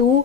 2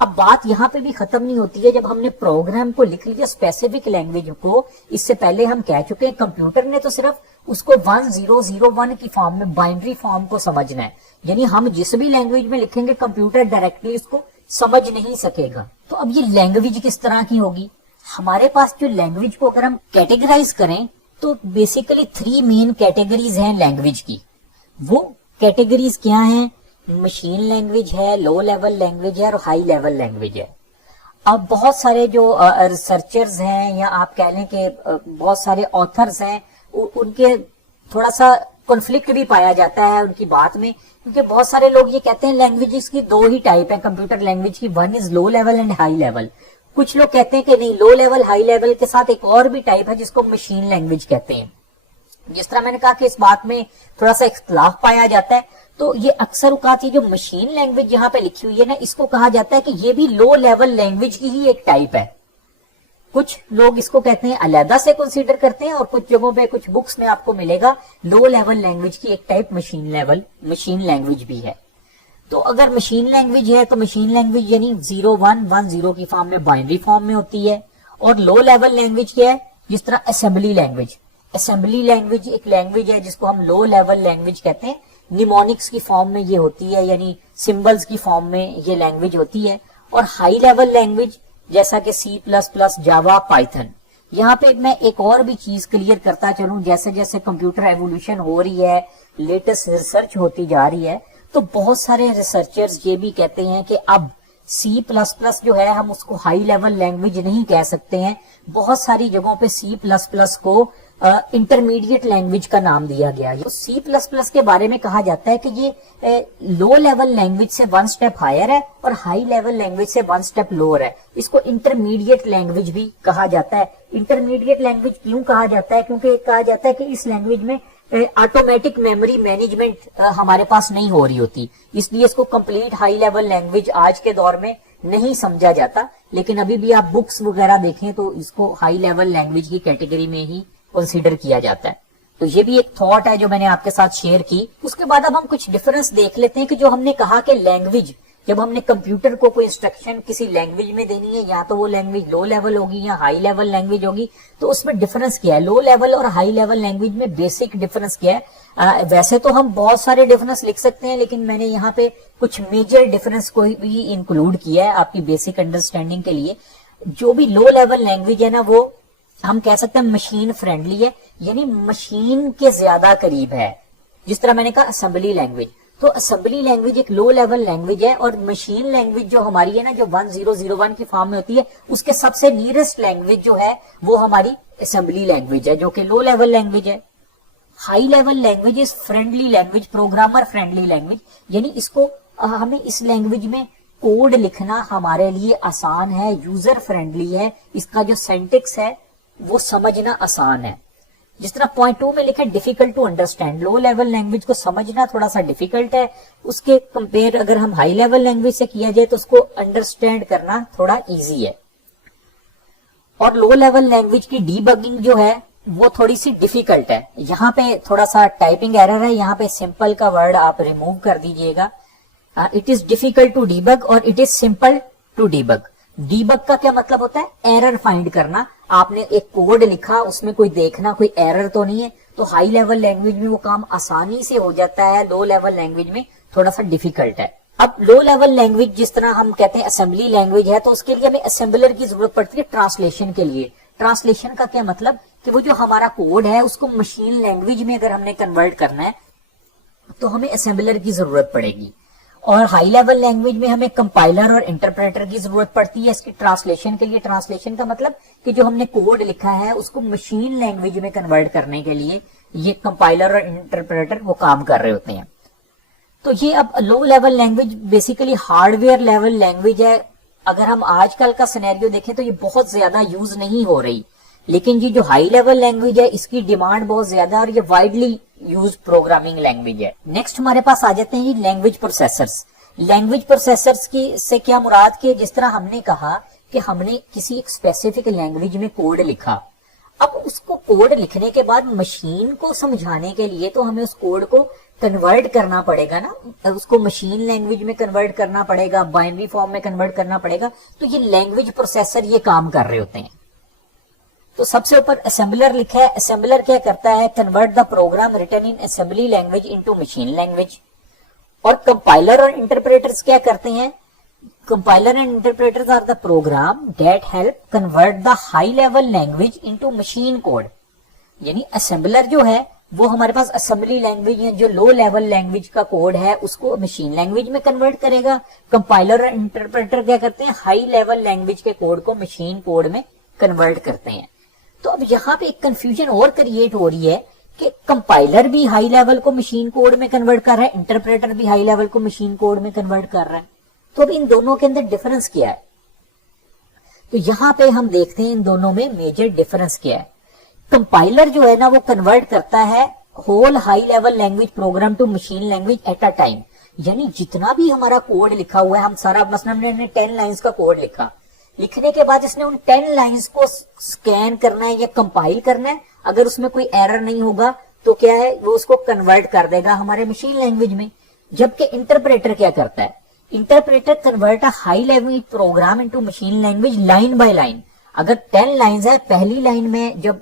اب بات یہاں پہ بھی ختم نہیں ہوتی ہے. جب ہم نے پروگرام کو لکھ لیا اسپیسیفک لینگویج کو, اس سے پہلے ہم کہہ چکے ہیں کمپیوٹر نے تو صرف اس کو 1001 کی فارم میں, بائنری فارم کو سمجھنا ہے. یعنی ہم جس بھی لینگویج میں لکھیں گے کمپیوٹر ڈائریکٹلی اس کو سمجھ نہیں سکے گا. تو اب یہ لینگویج کس طرح کی ہوگی؟ ہمارے پاس جو لینگویج کو اگر ہم کیٹیگرائز کریں تو بیسیکلی 3 مین کیٹیگریز ہیں لینگویج کی. وہ کیٹیگریز کیا ہیں؟ مشین لینگویج ہے, لو لیول لینگویج ہے اور ہائی لیول لینگویج ہے. اب بہت سارے جو ریسرچرز ہیں یا آپ کہہ لیں کہ بہت سارے آتھرز ہیں, ان کے تھوڑا سا کنفلکٹ بھی پایا جاتا ہے ان کی بات میں, کیونکہ بہت سارے لوگ یہ کہتے ہیں لینگویجز کی 2 ہی ٹائپ ہیں کمپیوٹر لینگویج کی, 1 is low level and high level. کچھ لوگ کہتے ہیں کہ نہیں, لو لیول ہائی لیول کے ساتھ ایک اور بھی ٹائپ ہے جس کو مشین لینگویج کہتے ہیں. جس طرح میں نے کہا کہ اس بات میں تھوڑا سا اختلاف پایا جاتا ہے, تو یہ اکثر اوقات یہ جو مشین لینگویج یہاں پہ لکھی ہوئی ہے نا, اس کو کہا جاتا ہے کہ یہ بھی لو لیول لینگویج کی ہی ایک ٹائپ ہے. کچھ لوگ اس کو کہتے ہیں علیحدہ سے کنسیڈر کرتے ہیں, اور کچھ جگہوں پہ کچھ بکس میں آپ کو ملے گا لو لیول لینگویج کی ایک ٹائپ مشین لینگویج بھی ہے. تو اگر مشین لینگویج ہے تو مشین لینگویج یعنی 0110 کی فارم میں, بائنری فارم میں ہوتی ہے. اور لو لیول لینگویج کیا ہے؟ جس طرح اسمبلی لینگویج. اسمبلی لینگویج ایک لینگویج ہے جس کو ہم لو لیول لینگویج کہتے ہیں. نیمونکس کی فارم میں یہ ہوتی ہے, یعنی سمبلز کی فارم میں یہ لینگویج ہوتی ہے. اور ہائی لیول لینگویج جیسا کہ C++, جاوا, پائتھن. یہاں پہ میں ایک اور بھی چیز کلیئر کرتا چلوں, جیسے جیسے کمپیوٹر ایوولوشن ہو رہی ہے, لیٹسٹ ریسرچ ہوتی جا رہی ہے, تو بہت سارے ریسرچرز یہ بھی کہتے ہیں کہ اب C++ جو ہے ہم اس کو ہائی لیول لینگویج نہیں کہہ سکتے ہیں. بہت ساری جگہوں پہ C++ کو انٹرمیڈیٹ لینگویج کا نام دیا گیا. C++ کے بارے میں کہا جاتا ہے کہ یہ لو لیول لینگویج سے 1 سٹیپ ہائر ہے اور ہائی لیول لینگویج سے 1 سٹیپ لوور ہے. اس کو انٹرمیڈیٹ لینگویج بھی کہا جاتا ہے. انٹرمیڈیٹ لینگویج کیوں کہا جاتا ہے؟ کیونکہ کہا جاتا ہے کہ اس لینگویج میں آٹومیٹک میموری مینجمنٹ ہمارے پاس نہیں ہو رہی ہوتی, اس لیے اس کو کمپلیٹ ہائی لیول لینگویج آج کے دور میں نہیں سمجھا جاتا. لیکن ابھی بھی آپ بکس وغیرہ دیکھیں تو اس کو ہائی لیول لینگویج کی کیٹیگری میں ہی کنسیڈر کیا جاتا ہے. تو یہ بھی ایک تھاٹ ہے جو میں نے آپ کے ساتھ شیئر کی. اس کے بعد اب ہم کچھ ڈفرنس دیکھ لیتے ہیں کہ جو ہم نے کہا کہ لینگویج, جب ہم نے کمپیوٹر کو کوئی انسٹرکشن کسی لینگویج میں دینی ہے, یا تو وہ لینگویج لو لیول ہوگی یا ہائی لیول لینگویج ہوگی, تو اس میں ڈفرنس کیا ہے؟ لو لیول اور ہائی لیول لینگویج میں بیسک ڈفرنس کیا ہے؟ ویسے تو ہم بہت سارے ڈفرنس لکھ سکتے ہیں, لیکن میں نے یہاں پہ کچھ میجر ڈفرنس کو بھی انکلوڈ کیا ہے آپ کی بیسک انڈرسٹینڈنگ کے لیے. جو بھی لو لیول لینگویج ہے نا, وہ ہم کہہ سکتے ہیں مشین فرینڈلی ہے, یعنی مشین کے زیادہ قریب ہے. جس طرح میں نے کہا اسمبلی لینگویج, تو اسمبلی لینگویج ایک لو لیول لینگویج ہے, اور مشین لینگویج جو ہماری ہے نا, جو 1001 کی فارم میں ہوتی ہے, اس کے سب سے نیئرسٹ لینگویج جو ہے وہ ہماری اسمبلی لینگویج ہے, جو کہ لو لیول لینگویج ہے. High level language is friendly language, programmer friendly language, یعنی اس کو ہمیں اس لینگویج میں کوڈ لکھنا ہمارے لیے آسان ہے, یوزر فرینڈلی ہے, اس کا جو سینٹکس ہے وہ سمجھنا آسان ہے. جس طرح پوائنٹ 2 میں لکھا difficult to understand, low level language کو سمجھنا تھوڑا سا ڈیفیکلٹ ہے, اس کے کمپیئر اگر ہم ہائی لیول لینگویج سے کیا جائے تو اس کو انڈرسٹینڈ کرنا تھوڑا ایزی ہے. اور لو لیول لینگویج کی ڈی بگنگ جو ہے وہ تھوڑی سی ڈیفیکلٹ ہے. یہاں پہ تھوڑا سا ٹائپنگ ایرر ہے, یہاں پہ سمپل کا ورڈ آپ ریموو کر دیجئے گا. It is difficult to debug اور it is simple to debug. Debug کا کیا مطلب ہوتا ہے؟ ایرر فائنڈ کرنا. آپ نے ایک کوڈ لکھا, اس میں کوئی دیکھنا کوئی ایرر تو نہیں ہے, تو ہائی لیول لینگویج میں وہ کام آسانی سے ہو جاتا ہے, لو لیول لینگویج میں تھوڑا سا ڈیفیکلٹ ہے. اب لو لیول لینگویج جس طرح ہم کہتے ہیں اسمبلی لینگویج ہے, تو اس کے لیے ہمیں اسمبلر کی ضرورت پڑتی ہے ٹرانسلیشن کے لیے. ٹرانسلیشن کا کیا مطلب کہ وہ جو ہمارا کوڈ ہے اس کو مشین لینگویج میں اگر ہم نے کنورٹ کرنا ہے تو ہمیں اسمبلر کی ضرورت پڑے گی. اور ہائی لیول لینگویج میں ہمیں کمپائلر اور انٹرپریٹر کی ضرورت پڑتی ہے اس کی ٹرانسلیشن کے لیے. ٹرانسلیشن کا مطلب کہ جو ہم نے کوڈ لکھا ہے اس کو مشین لینگویج میں کنورٹ کرنے کے لیے یہ کمپائلر اور انٹرپریٹر وہ کام کر رہے ہوتے ہیں. تو یہ اب لو level language basically hard where level language ہے. اگر ہم آج کل کا سینیریو دیکھیں تو یہ بہت زیادہ یوز نہیں ہو رہی, لیکن یہ جو ہائی لیول لینگویج ہے اس کی ڈیمانڈ بہت زیادہ ہے اور یہ وائڈلی یوز پروگرامنگ لینگویج ہے. نیکسٹ ہمارے پاس آ جاتے ہیں یہ لینگویج پروسیسرز. لینگویج پروسیسرز کی سے کیا مراد کہ جس طرح ہم نے کہا کہ ہم نے کسی ایک اسپیسیفک لینگویج میں کوڈ لکھا, اب اس کو کوڈ لکھنے کے بعد مشین کو سمجھانے کے لیے تو ہمیں اس کوڈ کو کنورٹ کرنا پڑے گا نا, اس کو مشین لینگویج میں کنورٹ کرنا پڑے گا, بائنری فارم میں کنورٹ کرنا پڑے گا, تو یہ لینگویج پروسیسر یہ کام کر رہے ہوتے ہیں. تو سب سے اوپر اسمبلر لکھا ہے. اسمبلر کیا کرتا ہے, convert the program written in assembly language into machine language. اور کمپائلر اور انٹرپریٹرز کیا کرتے ہیں, compiler and interpreters are the program that help convert the high level language into machine code. یعنی اسمبلر جو ہے وہ ہمارے پاس اسمبلی لینگویج ہے, جو لو لیول لینگویج کا کوڈ ہے اس کو مشین لینگویج میں کنورٹ کرے گا. کمپائلر اور انٹرپریٹر کیا کرتے ہیں, ہائی لیول لینگویج کے کوڈ کو مشین کوڈ میں کنورٹ کرتے ہیں. تو اب یہاں پہ ایک کنفیوژن اور کریٹ ہو رہی ہے کہ کمپائلر بھی ہائی لیول کو مشین کوڈ میں کنورٹ کر رہا ہے, انٹرپریٹر بھی ہائی لیول کو مشین کوڈ میں کنورٹ کر رہا ہے. تو اب ان دونوں کے اندر ڈفرنس کیا ہے, تو یہاں پہ ہم دیکھتے ہیں ان دونوں میں میجر ڈفرنس کیا ہے. کمپائلر جو ہے نا وہ کنورٹ کرتا ہے whole high level language program to machine language at a time. یعنی جتنا بھی ہمارا کوڈ لکھا ہوا ہے, ہم سارا مثلا ہم نے 10 لائنز کا کوڈ لکھا, لکھنے کے بعد اس نے ان 10 لائنز کو سکین کرنا ہے یا کمپائل کرنا ہے. اگر اس میں کوئی ایرر نہیں ہوگا تو کیا ہے, وہ اس کو کنورٹ کر دے گا ہمارے مشین لینگویج میں. جبکہ انٹرپریٹر کیا کرتا ہے, interpreter convert a high level program into machine language line by line. اگر 10 لائنز ہے, پہلی لائن میں جب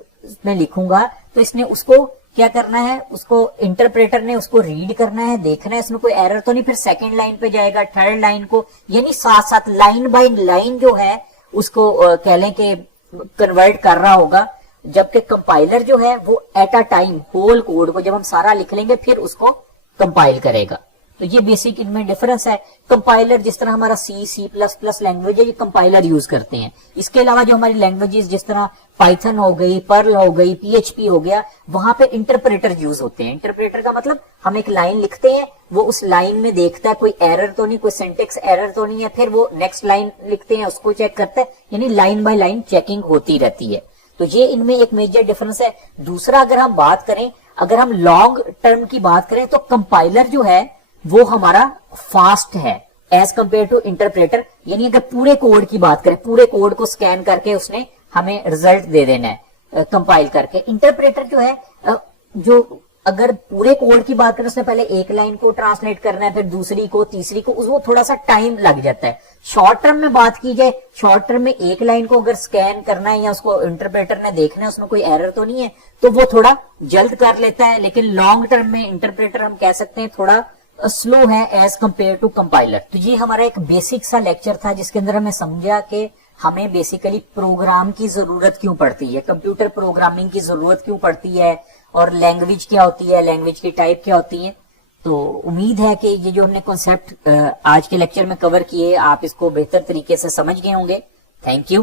میں لکھوں گا تو اس نے اس کو کیا کرنا ہے, اس کو انٹرپریٹر نے اس کو ریڈ کرنا ہے, دیکھنا ہے اس میں کوئی ایرر تو نہیں, پھر سیکنڈ لائن پہ جائے گا, تھرڈ لائن کو, یعنی ساتھ ساتھ لائن بائی لائن جو ہے اس کو کہہ لیں کہ کنورٹ کر رہا ہوگا. جبکہ کمپائلر جو ہے وہ at a time whole code کو جب ہم سارا لکھ لیں گے پھر اس کو کمپائل کرے گا. تو یہ بیسک ان میں ڈفرنس ہے. کمپائلر جس طرح ہمارا سی پلس پلس لینگویج ہے, یہ کمپائلر یوز کرتے ہیں. اس کے علاوہ جو ہماری لینگویجز جس طرح پائتھن ہو گئی, پرل ہو گئی, پی ایچ پی ہو گیا, وہاں پہ انٹرپریٹر یوز ہوتے ہیں. انٹرپریٹر کا مطلب ہم ایک لائن لکھتے ہیں, وہ اس لائن میں دیکھتا ہے کوئی ایرر تو نہیں, کوئی سینٹیکس ایرر تو نہیں ہے, پھر وہ نیکسٹ لائن لکھتے ہیں اس کو چیک کرتا ہے. یعنی لائن بائی لائن چیکنگ ہوتی رہتی ہے. تو یہ ان میں ایک میجر ڈفرنس ہے. دوسرا اگر ہم بات کریں, اگر ہم لانگ ٹرم کی بات کریں تو کمپائلر جو ہے وہ ہمارا فاسٹ ہے ایز کمپیئر ٹو انٹرپریٹر. یعنی اگر پورے کوڈ کی بات کریں, پورے کوڈ کو سکین کر کے اس نے ہمیں رزلٹ دے دینا ہے کمپائل کر کے. انٹرپریٹر جو ہے, جو اگر پورے کوڈ کی بات کریں اس نے پہلے ایک لائن کو ٹرانسلیٹ کرنا ہے, پھر دوسری کو, تیسری کو, اس کو تھوڑا سا ٹائم لگ جاتا ہے. شارٹ ٹرم میں بات کی جائے, شارٹ ٹرم میں ایک لائن کو اگر سکین کرنا ہے یا اس کو انٹرپریٹر نے دیکھنا ہے اس میں کوئی ایرر تو نہیں ہے, تو وہ تھوڑا جلد کر لیتا ہے. لیکن لانگ ٹرم میں انٹرپریٹر ہم کہہ سکتے ہیں تھوڑا سلو ہے ایز کمپیئر ٹو کمپائلر. تو یہ ہمارا ایک بیسک سا لیکچر تھا جس کے اندر ہمیں سمجھا کہ ہمیں بیسیکلی پروگرام کی ضرورت کیوں پڑتی ہے, کمپیوٹر پروگرامنگ کی ضرورت کیوں پڑتی ہے, اور لینگویج کیا ہوتی ہے, لینگویج کی ٹائپ کیا ہوتی ہے. تو امید ہے کہ یہ جو ہم نے کنسیپٹ آج کے لیکچر میں کور کیے آپ اس کو بہتر طریقے سے سمجھ گئے ہوں گے. Thank you.